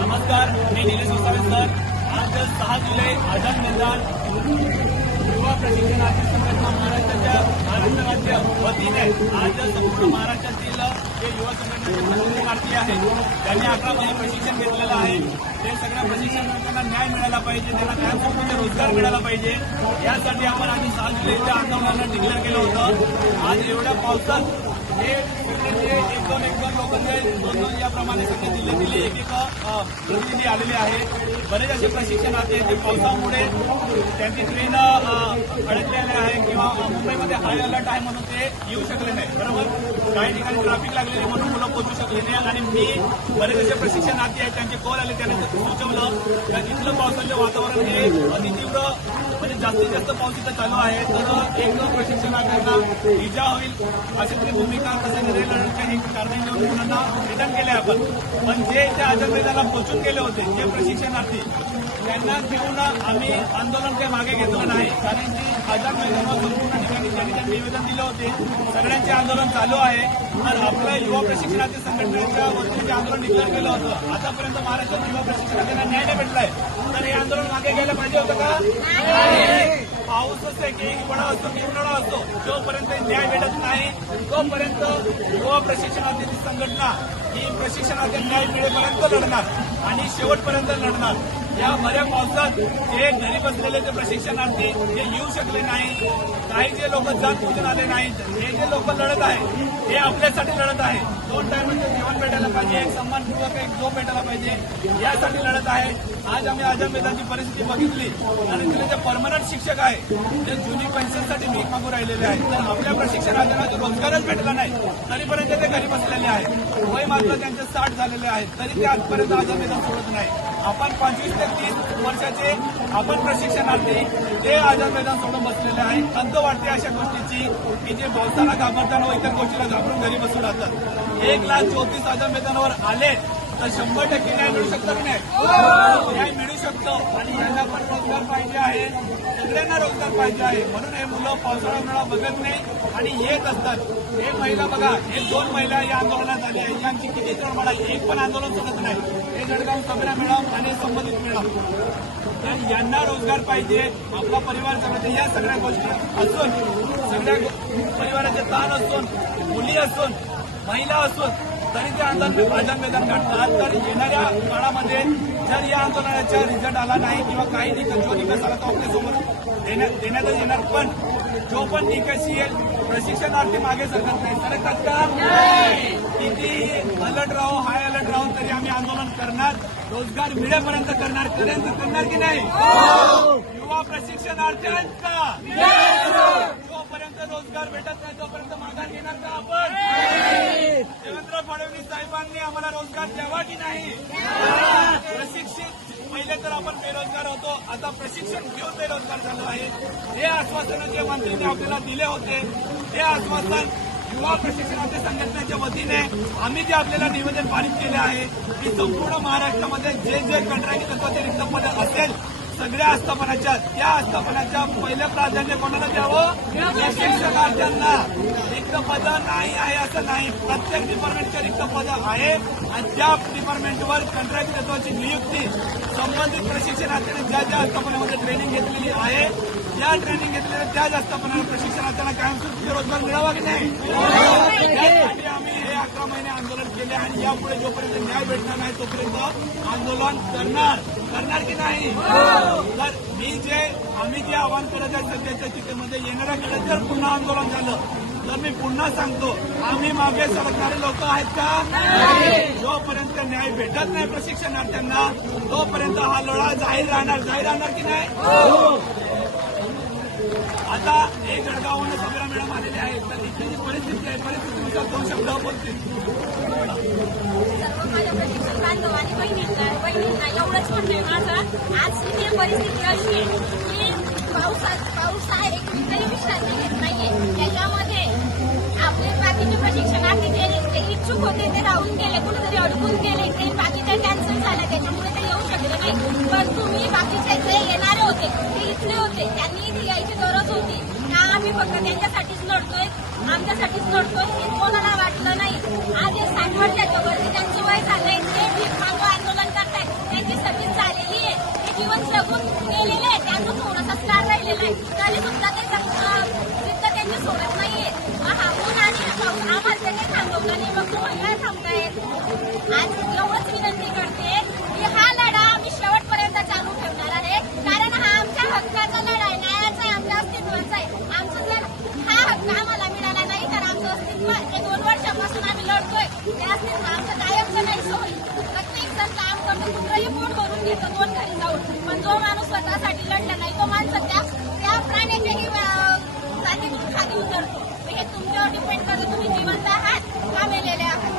नमस्कार, मी निलेश वसावे सर. आज 6 जुलै आझाद मैदान युवा प्रशिक्षणार्थी संघटना महाराष्ट्र राज्य वतीने आज संपूर्ण महाराष्ट्रातील जे युवा संघटनेचे प्रशिक्षणार्थी आहेत त्यांनी 11 महिने प्रशिक्षण घेतलेलं आहे. ते सगळ्या प्रशिक्षणार्थ्यांना न्याय मिळाला पाहिजे, त्यांना कायमस्वरूपी रोजगार मिळाला पाहिजे, यासाठी आपण आधी 6 जुलैच्या आंदोलनाला डिक्लेअर केलं होतं. आज एवढ्या पावसात हे एक दोन लोक दोन याप्रमाणे सगळे जिल्ह्यातील एक प्रतिनिधी आलेले आहेत. बरेच असे प्रशिक्षणार्थी आहेत ते पावसामुळे त्यांची ट्रेन अडकलेली आहे किंवा मुंबईमध्ये हाय अलर्ट आहे म्हणून ते येऊ शकले नाही. बरोबर, काही ठिकाणी ट्रॅफिक लागलेली म्हणून मुलं पोहोचू शकले नाही. आणि मी बरेच असे प्रशिक्षणार्थी आहेत त्यांचे कॉल आले, त्यांनी सुचवलं की इथलं पावसाचे वातावरण हे अतितीव्र म्हणजे जास्तीत जास्त पाऊस इथं चालू आहे, तर एक प्रशिक्षणार्थ्यांना इजा होईल अशी तरी भूमिका तसे निर्णय कारणे घेऊन मुलांना रिटर्न केले आपण. पण जे इथे आझाद मैदानाला पोहोचून गेले होते जे प्रशिक्षणार्थी त्यांना घेऊन आम्ही आंदोलन ते मागे घेतलं नाही, कारण की आझाद मैदानावर संपूर्ण ठिकाणी त्यांनी निवेदन दिले होते. सगळ्यांचे आंदोलन चालू आहे. तर आपल्या युवा प्रशिक्षणार्थी संघटनेच्या वतीने जे आंदोलन डिक्लेअर केलं होतं, आतापर्यंत महाराष्ट्रात युवा प्रशिक्षणार्थ्यांना न्याय नाही भेटलाय, तर हे आंदोलन मागे घ्यायला पाहिजे होतं का? पाऊस असते की हिवाळा असतो की उन्हाळा असतो, जोपर्यंत न्याय भेटत नाही तोपर्यंत युवा प्रशिक्षणार्थी संघटना ही प्रशिक्षणार्थी न्याय मिळेपर्यंत लढणार आणि शेवटपर्यंत लढणार. या भऱ्या पावसात जे घरी बसलेले ते प्रशिक्षणार्थी जे येऊ शकले नाही, काही जे लोक जात पोचून आले नाहीत, हे जे लोक लढत आहे हे आपल्यासाठी लढत आहे. 2 टायमाचं जेवण भेटायला पाहिजे, एक सन्मानपूर्वक एक झोप भेटायला पाहिजे, यासाठी लढत आहे. आज आम्ही आझाद मैदानची परिस्थिती बघितली आणि तिथे जे परमनंट शिक्षक आहे ते जुनी पेन्शनसाठी भीक मागू राहिलेले आहेत. तर आपल्या प्रशिक्षणार्थ्यांना रोजगारच भेटला नाही तरीपर्यंत ते घरी बसलेले आहेत. वय मात्र त्यांचे 60 झालेले आहेत, तरी ते आजपर्यंत आझाद मैदान सोडत नाही. आपण 25 ते 30 वर्षाचे आपण प्रशिक्षणार्थी ते आझाद मैदान सोडून बसलेले आहेत. खंत वाटते अशा गोष्टीची की जे पावसाला घाबरताना व इतर गोष्टीला घाबरून घरी बसून राहतात. 1,34,000 आझाद मैदानावर आले तर 100% न्याय मिळू शकतो की नाही? न्याय मिळू शकतो. आणि यांना पण रोजगार पाहिजे आहे, सगळ्यांना रोजगार पाहिजे आहे. म्हणून हे मुलं पावसाळा मेळा बघत नाही आणि येत असतात. हे महिला बघा, हे 2 महिला या आंदोलनात आल्या आहेत, यांची किती तळमळ आहे, एक पण आंदोलन सुटत नाही. हे जळगाव सबेरा मॅडम आणि संबंधित मॅडम, तर यांना रोजगार पाहिजे, आपला परिवार चालवते, या सगळ्या गोष्टी असून सगळ्या परिवाराचे ताण असून मुली असून महिला असून तरी ते आझाद मैदान काढतात. तर येणाऱ्या काळामध्ये जर या आंदोलनाचा रिझल्ट आला नाही किंवा काही जो निकष आला तो आपल्यासोबत देण्यातच येणार. पण जो पण निकष येईल प्रशिक्षणार्थी मागे सरकत नाही. सरकतात का? किती अलर्ट राहू, हाय अलर्ट राहून तरी आम्ही आंदोलन करणार, रोजगार मिळेपर्यंत करणार की नाही? युवा प्रशिक्षणार्थ्यांचा जोपर्यंत रोजगार भेटत नाही तोपर्यंत माघार घेणार का आपण? देवेंद्र फडणवीस साहेबांनी आम्हाला रोजगार द्यावा की नाही? प्रशिक्षित पहिले तर आपण बेरोजगार होतो, आता प्रशिक्षण घेऊन बेरोजगार झालो आहे. हे आश्वासन जे मंत्र्यांनी आपल्याला दिले होते ते आश्वासन युवा प्रशिक्षणार्थी संघटनेच्या वतीने आम्ही जे आपल्याला निवेदन पारित केले आहे की संपूर्ण महाराष्ट्रामध्ये जे जे कंत्राटी तत्वाचे रिक्त पद असेल सगळ्या आस्थापनाच्या, त्या आस्थापनाच्या पहिलं प्राधान्य कोणाला द्यावं? प्रशिक्षणार्थ्यांना. रिक्त पद नाही आहे असं नाही, प्रत्येक डिपार्टमेंटचे रिक्त पद आहे आणि त्या डिपार्टमेंटवर कंत्राटी तत्वाची नियुक्ती संबंधित प्रशिक्षणार्थ्यांनी ज्या ज्या आस्थापनामध्ये ट्रेनिंग घेतलेली आहे या ट्रेनिंग घेतलेल्या त्याच आस्थापनाला प्रशिक्षणार्थ्यांना कायमस्वरूपी रोजगार मिळावा की नाही? त्यासाठी आम्ही हे 11 महिने आंदोलन केले आणि यापुढे जोपर्यंत न्याय भेटणार नाही तोपर्यंत आंदोलन करणार की नाही? तर आम्ही जे आवाहन करत आहे सध्याच्या स्थितीमध्ये येणाऱ्या काळात जर पुन्हा आंदोलन झालं तर मी पुन्हा सांगतो, आम्ही मागे सरकणारे लोक आहेत का? जोपर्यंत न्याय भेटत नाही प्रशिक्षणार्थ्यांना तोपर्यंत हा लढा जाहीर राहणार की नाही? आता एक जळगावहून सबेरा मॅडम आलेले आहेत, तर इथली जी परिस्थिती आहे परिस्थितीनुसार 2 शब्द बोलतील. सर्व माझ्या प्रशिक्षण बांधव आणि बहिणींना एवढंच म्हणणं आहे माझं. आज ही परिस्थिती अशी आहे की पाऊस आहे, कुठलाही विश्रांती घेत नाहीये. त्याच्यामध्ये आपले बाकीचे प्रशिक्षणार्थी जे इच्छुक होते ते राहून गेले, कुठेतरी अडकून गेले, ते बाकीचे कॅन्सल झाले, त्याच्यामुळे ते येऊ शकले नाही. पण तुम्ही बाकीचे जे येणारे होते ते इथले होते, त्यांनी यायची गरज होती. आम्ही फक्त त्यांच्यासाठीच लढतोय, आमच्यासाठीच लढतोय हे कोणाला वाटलं नाही. आज हे 60 वर्षाच्या वरती त्यांची शकत नाहीये. हा ऊन आणि हा पाऊस आम्हाला त्यांनी थांबवलं नाही, मग तुम्हाला काय थांबतायत? आज एवढंच विनंती करते की हा लढा आम्ही शेवटपर्यंत चालू ठेवणार आहे, कारण हा आमच्या हक्काचा लढा आहे, न्यायाचा आहे, आमच्या अस्तित्वाचा आहे. आमचं जर हा हक्क आम्हाला मिळाला नाही तर आमचं अस्तित्व जे 2 वर्षापासून आम्ही लढतोय ते अस्तित्व आमचं कायमचं नाहीच होईल. प्रत्येक जण काम करतो, कुठलंही पोट भरून घेतो 2 घरी जाऊन, पण जो माणूस स्वतःसाठी लढला नाही तो माणूस त्या प्राण्याच्याही जातीतून खाली उतरतो. हे तुमच्यावर डिपेंड करतं, तुम्ही जिवंत आहात का मेलेले आहात.